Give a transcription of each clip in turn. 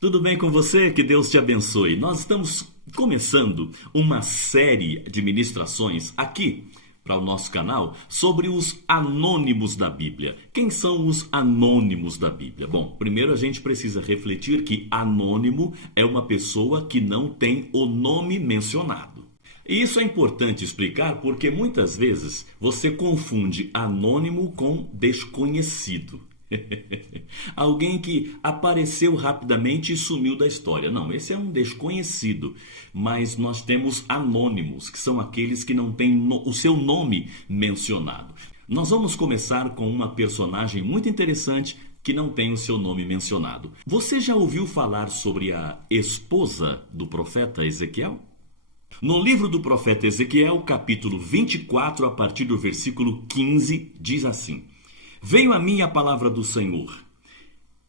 Tudo bem com você? Que Deus te abençoe. Nós estamos começando uma série de ministrações aqui para o nosso canal sobre os anônimos da Bíblia. Quem são os anônimos da Bíblia? Bom, primeiro a gente precisa refletir que anônimo é uma pessoa que não tem o nome mencionado. E isso é importante explicar porque muitas vezes você confunde anônimo com desconhecido. Alguém que apareceu rapidamente e sumiu da história. Não, esse é um desconhecido. Mas nós temos anônimos, que são aqueles que não têm o seu nome mencionado. Nós vamos começar com uma personagem muito interessante que não tem o seu nome mencionado. Você já ouviu falar sobre a esposa do profeta Ezequiel? No livro do profeta Ezequiel, capítulo 24, a partir do versículo 15, diz assim: Veio a mim a palavra do Senhor.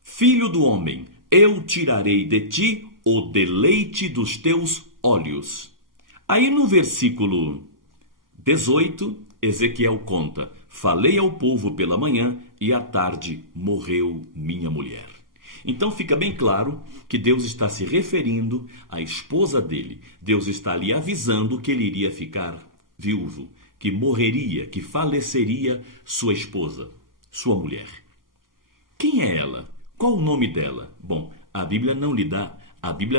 Filho do homem, eu tirarei de ti o deleite dos teus olhos. Aí no versículo 18, Ezequiel conta: Falei ao povo pela manhã e à tarde morreu minha mulher. Então fica bem claro que Deus está se referindo à esposa dele. Deus está ali avisando que ele iria ficar viúvo, que morreria, que faleceria sua esposa, sua mulher. Quem é ela? Qual o nome dela? Bom, a Bíblia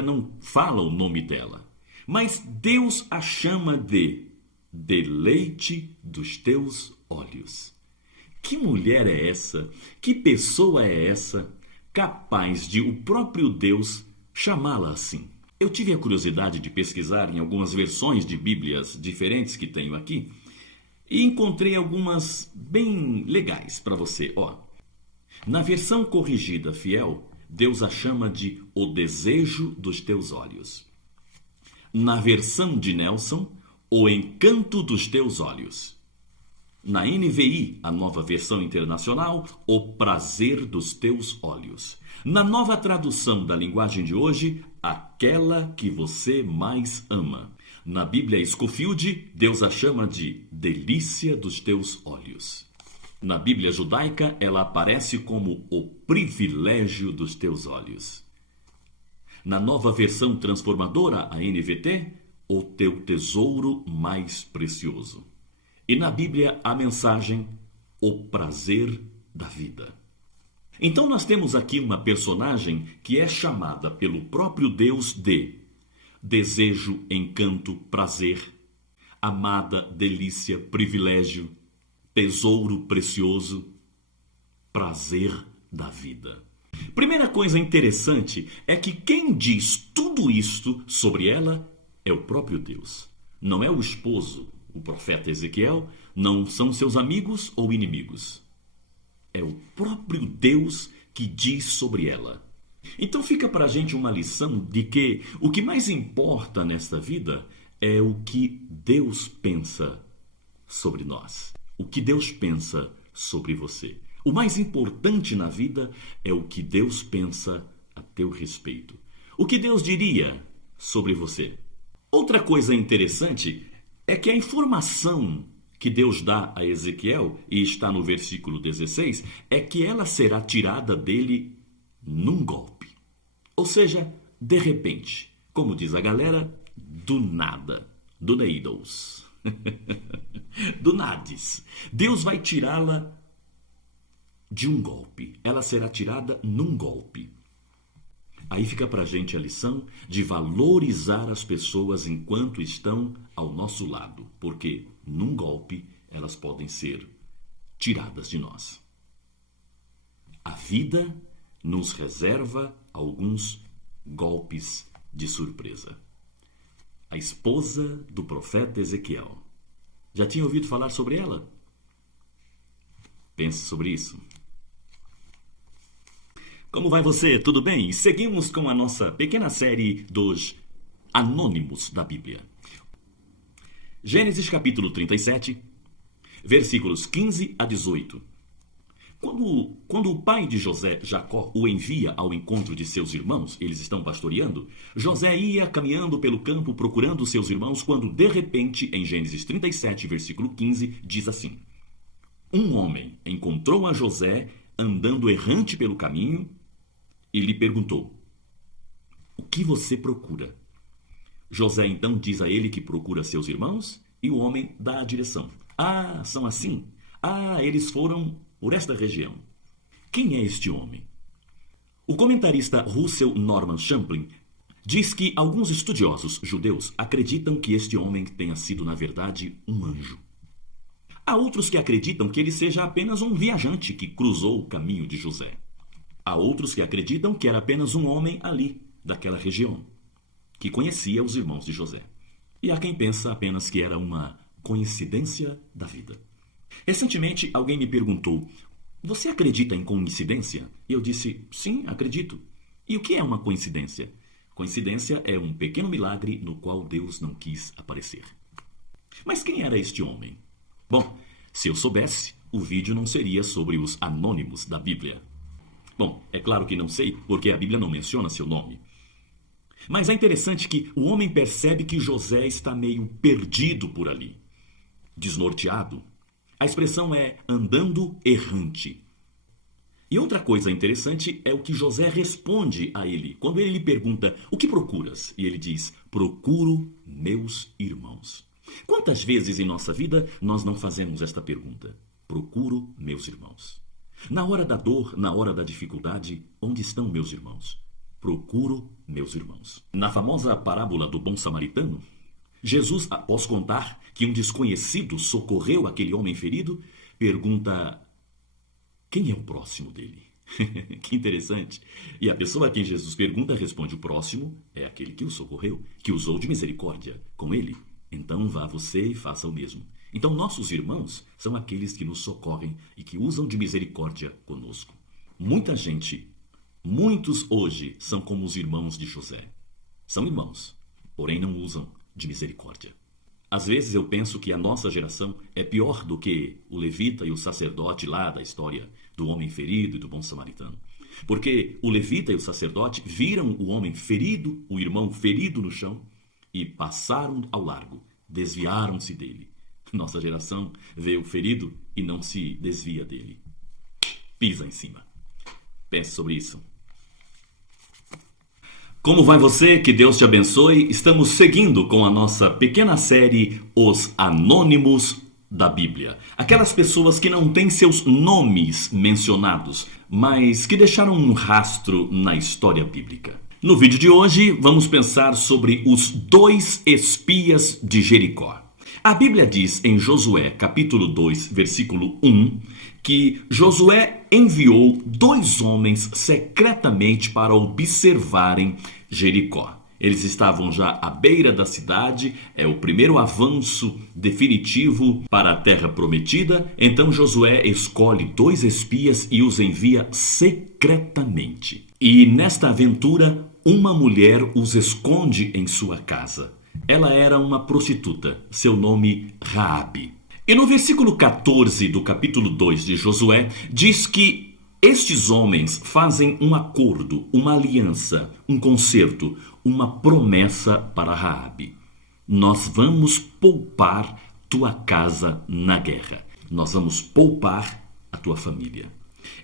não fala o nome dela. Mas Deus a chama de deleite dos teus olhos. Que mulher é essa? Que pessoa é essa capaz de o próprio Deus chamá-la assim? Eu tive a curiosidade de pesquisar em algumas versões de Bíblias diferentes que tenho aqui e encontrei algumas bem legais para você. Na versão corrigida fiel, Deus a chama de o desejo dos teus olhos. Na versão de Nelson, o encanto dos teus olhos. Na NVI, a nova versão internacional, o prazer dos teus olhos. Na nova tradução da linguagem de hoje, aquela que você mais ama. Na Bíblia Scofield, Deus a chama de delícia dos teus olhos. Na Bíblia judaica, ela aparece como o privilégio dos teus olhos. Na nova versão transformadora, a NVT, o teu tesouro mais precioso. E na Bíblia, a mensagem, o prazer da vida. Então nós temos aqui uma personagem que é chamada pelo próprio Deus de desejo, encanto, prazer, amada, delícia, privilégio, tesouro precioso, prazer da vida. Primeira coisa interessante é que quem diz tudo isto sobre ela é o próprio Deus. Não é o esposo, o profeta Ezequiel, não são seus amigos ou inimigos. É o próprio Deus que diz sobre ela. Então fica para a gente uma lição de que o que mais importa nesta vida é o que Deus pensa sobre nós. O que Deus pensa sobre você. O mais importante na vida é o que Deus pensa a teu respeito. O que Deus diria sobre você. Outra coisa interessante é que a informação que Deus dá a Ezequiel, e está no versículo 16, é que ela será tirada dele num golpe. Ou seja, de repente, como diz a galera, do nada, do neidos, do nades. Deus vai tirá-la de um golpe. Ela será tirada num golpe. Aí fica pra gente a lição de valorizar as pessoas enquanto estão ao nosso lado, porque num golpe elas podem ser tiradas de nós. A vida nos reserva alguns golpes de surpresa. A esposa do profeta Ezequiel. Já tinha ouvido falar sobre ela? Pense sobre isso. Como vai você? Tudo bem? Seguimos com a nossa pequena série dos anônimos da Bíblia. Gênesis capítulo 37, versículos 15 a 18. Quando o pai de José, Jacó, o envia ao encontro de seus irmãos, eles estão pastoreando, José ia caminhando pelo campo procurando seus irmãos, quando de repente, em Gênesis 37, versículo 15, diz assim: Um homem encontrou a José andando errante pelo caminho e lhe perguntou: que você procura? José então diz a ele que procura seus irmãos e o homem dá a direção. Ah, são assim? Ah, eles foram por esta região. Quem é este homem? O comentarista Russell Norman Champlin diz que alguns estudiosos judeus acreditam que este homem tenha sido, na verdade, um anjo. Há outros que acreditam que ele seja apenas um viajante que cruzou o caminho de José. Há outros que acreditam que era apenas um homem ali, daquela região, que conhecia os irmãos de José. E há quem pensa apenas que era uma coincidência da vida. Recentemente, alguém me perguntou: você acredita em coincidência? E eu disse: sim, acredito. E o que é uma coincidência? Coincidência é um pequeno milagre no qual Deus não quis aparecer. Mas quem era este homem? Bom, se eu soubesse, o vídeo não seria sobre os anônimos da Bíblia. Bom, é claro que não sei, porque a Bíblia não menciona seu nome. Mas é interessante que o homem percebe que José está meio perdido por ali, desnorteado. A expressão é andando errante. E outra coisa interessante é o que José responde a ele, quando ele lhe pergunta: o que procuras? E ele diz: procuro meus irmãos. Quantas vezes em nossa vida nós não fazemos esta pergunta? Procuro meus irmãos. Na hora da dor, na hora da dificuldade, onde estão meus irmãos? Procuro meus irmãos. Na famosa parábola do bom samaritano, Jesus, após contar que um desconhecido socorreu aquele homem ferido, pergunta: quem é o próximo dele? Que interessante. E a pessoa a quem Jesus pergunta responde: o próximo é aquele que o socorreu, que usou de misericórdia com ele. Então vá você e faça o mesmo. Então nossos irmãos são aqueles que nos socorrem e que usam de misericórdia conosco. Muita gente, muitos hoje são como os irmãos de José. São irmãos, porém não usam de misericórdia. Às vezes eu penso que a nossa geração é pior do que o levita e o sacerdote lá da história do homem ferido e do bom samaritano. Porque o levita e o sacerdote viram o homem ferido, o irmão ferido no chão, e passaram ao largo, desviaram-se dele. Nossa geração vê o ferido e não se desvia dele. Pisa em cima. Pense sobre isso. Como vai você? Que Deus te abençoe. Estamos seguindo com a nossa pequena série Os Anônimos da Bíblia. Aquelas pessoas que não têm seus nomes mencionados, mas que deixaram um rastro na história bíblica. No vídeo de hoje, vamos pensar sobre os 2 espias de Jericó. A Bíblia diz em Josué, capítulo 2, versículo 1, que Josué enviou 2 homens secretamente para observarem Jericó. Eles estavam já à beira da cidade, é o primeiro avanço definitivo para a terra prometida. Então Josué escolhe 2 espias e os envia secretamente. E nesta aventura, uma mulher os esconde em sua casa. Ela era uma prostituta, seu nome Raabe. E no versículo 14 do capítulo 2 de Josué, diz que estes homens fazem um acordo, uma aliança, um concerto, uma promessa para Raabe. Nós vamos poupar tua casa na guerra. Nós vamos poupar a tua família.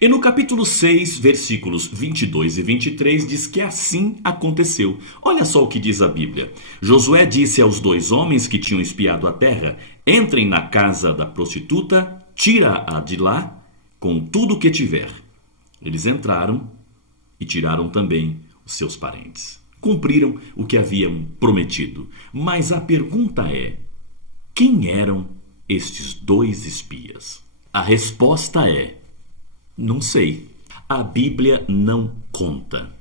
E no capítulo 6, versículos 22 e 23, diz que assim aconteceu. Olha só o que diz a Bíblia. Josué disse aos 2 homens que tinham espiado a terra: entrem na casa da prostituta, tira-a de lá com tudo o que tiver. Eles entraram e tiraram também os seus parentes. Cumpriram o que haviam prometido. Mas a pergunta é: quem eram estes 2 espias? A resposta é: não sei. A Bíblia não conta.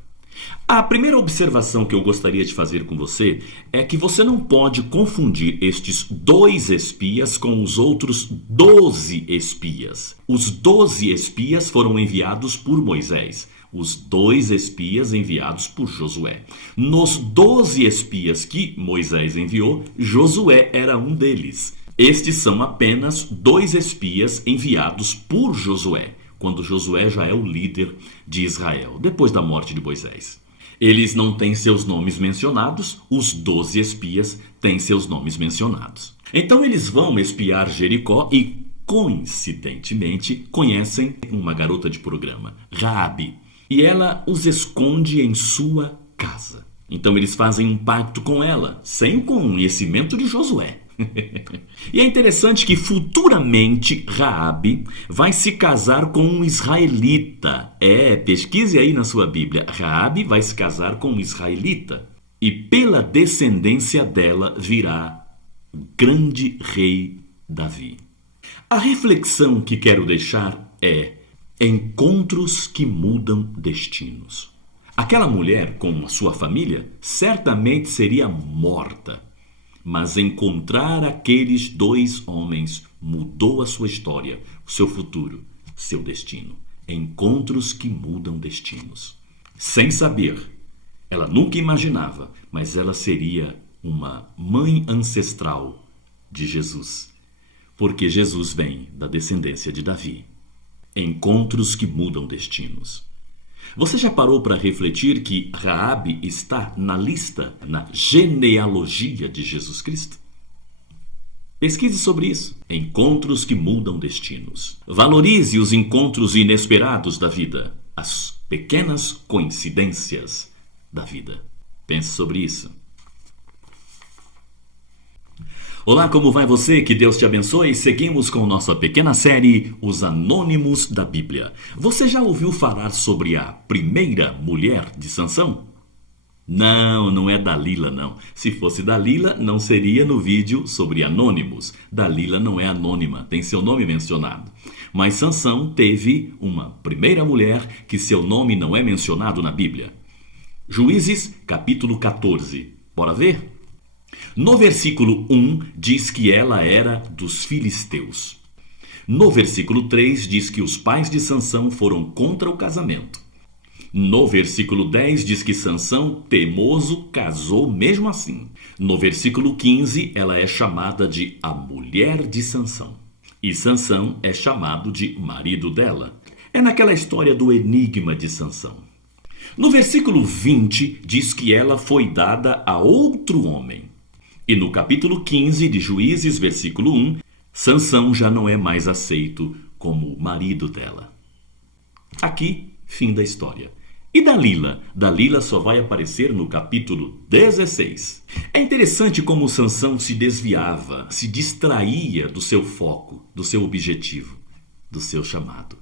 A primeira observação que eu gostaria de fazer com você é que você não pode confundir estes 2 espias com os outros 12 espias. Os 12 espias foram enviados por Moisés. Os 2 espias enviados por Josué. Nos 12 espias que Moisés enviou, Josué era um deles. Estes são apenas 2 espias enviados por Josué, quando Josué já é o líder de Israel, depois da morte de Moisés. Eles não têm seus nomes mencionados, os 12 espias têm seus nomes mencionados. Então eles vão espiar Jericó e, coincidentemente, conhecem uma garota de programa, Raabe, e ela os esconde em sua casa. Então eles fazem um pacto com ela, sem o conhecimento de Josué. E é interessante que futuramente Raabe vai se casar com um israelita. Pesquise aí na sua Bíblia. Raabe vai se casar com um israelita. E pela descendência dela virá o grande rei Davi. A reflexão que quero deixar é: encontros que mudam destinos. Aquela mulher com a sua família certamente seria morta, mas encontrar aqueles dois homens mudou a sua história, o seu futuro, seu destino. Encontros que mudam destinos. Sem saber, ela nunca imaginava, mas ela seria uma mãe ancestral de Jesus, porque Jesus vem da descendência de Davi. Encontros que mudam destinos. Você já parou para refletir que Raabe está na lista, na genealogia de Jesus Cristo? Pesquise sobre isso. Encontros que mudam destinos. Valorize os encontros inesperados da vida, as pequenas coincidências da vida. Pense sobre isso. Olá, como vai você? Que Deus te abençoe. Seguimos com nossa pequena série Os Anônimos da Bíblia. Você já ouviu falar sobre a primeira mulher de Sansão? Não é Dalila, não. Se fosse Dalila, não seria no vídeo sobre anônimos. Dalila não é anônima, tem seu nome mencionado. Mas Sansão teve uma primeira mulher que seu nome não é mencionado na Bíblia. Juízes, capítulo 14. Bora ver? No versículo 1 diz que ela era dos filisteus. No versículo 3 diz que os pais de Sansão foram contra o casamento. No versículo 10 diz que Sansão, teimoso, casou mesmo assim. No versículo 15 ela é chamada de a mulher de Sansão. E Sansão é chamado de marido dela. É naquela história do enigma de Sansão. No versículo 20 diz que ela foi dada a outro homem. E no capítulo 15 de Juízes, versículo 1, Sansão já não é mais aceito como marido dela. Aqui, fim da história. E Dalila? Dalila só vai aparecer no capítulo 16. É interessante como Sansão se desviava, se distraía do seu foco, do seu objetivo, do seu chamado.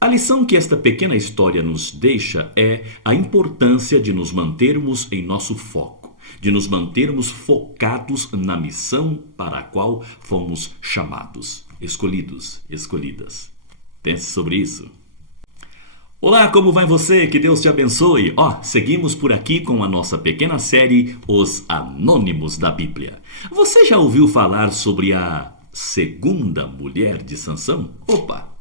A lição que esta pequena história nos deixa é a importância de nos mantermos em nosso foco, de nos mantermos focados na missão para a qual fomos chamados, escolhidos, escolhidas. Pense sobre isso. Olá, como vai você? Que Deus te abençoe. Seguimos por aqui com a nossa pequena série Os Anônimos da Bíblia. Você já ouviu falar sobre a segunda mulher de Sansão?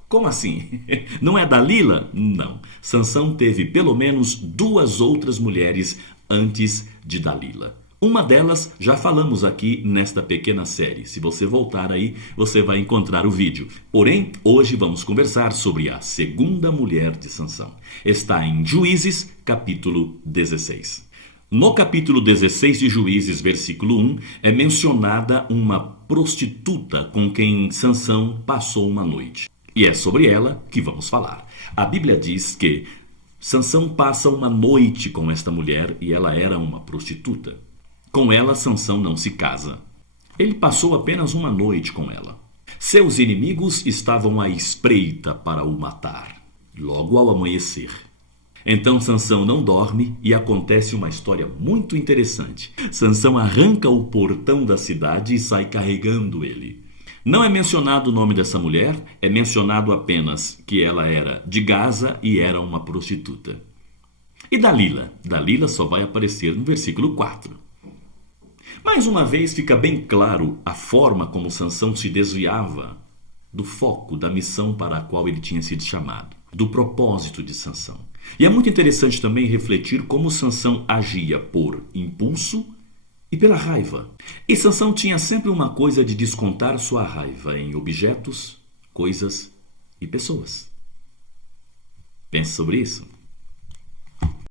Como assim? Não é Dalila? Não. Sansão teve pelo menos 2 outras mulheres antes de Dalila. Uma delas já falamos aqui nesta pequena série. Se você voltar aí, você vai encontrar o vídeo. Porém, hoje vamos conversar sobre a segunda mulher de Sansão. Está em Juízes, capítulo 16. No capítulo 16 de Juízes, versículo 1, é mencionada uma prostituta com quem Sansão passou uma noite. E é sobre ela que vamos falar. A Bíblia diz que Sansão passa uma noite com esta mulher e ela era uma prostituta. Com ela, Sansão não se casa. Ele passou apenas uma noite com ela. Seus inimigos estavam à espreita para o matar, logo ao amanhecer. Então Sansão não dorme e acontece uma história muito interessante. Sansão arranca o portão da cidade e sai carregando ele. Não é mencionado o nome dessa mulher, é mencionado apenas que ela era de Gaza e era uma prostituta. E Dalila? Dalila só vai aparecer no versículo 4. Mais uma vez fica bem claro a forma como Sansão se desviava do foco, da missão para a qual ele tinha sido chamado, do propósito de Sansão. E é muito interessante também refletir como Sansão agia por impulso e pela raiva. E Sansão tinha sempre uma coisa de descontar sua raiva em objetos, coisas e pessoas. Pense sobre isso.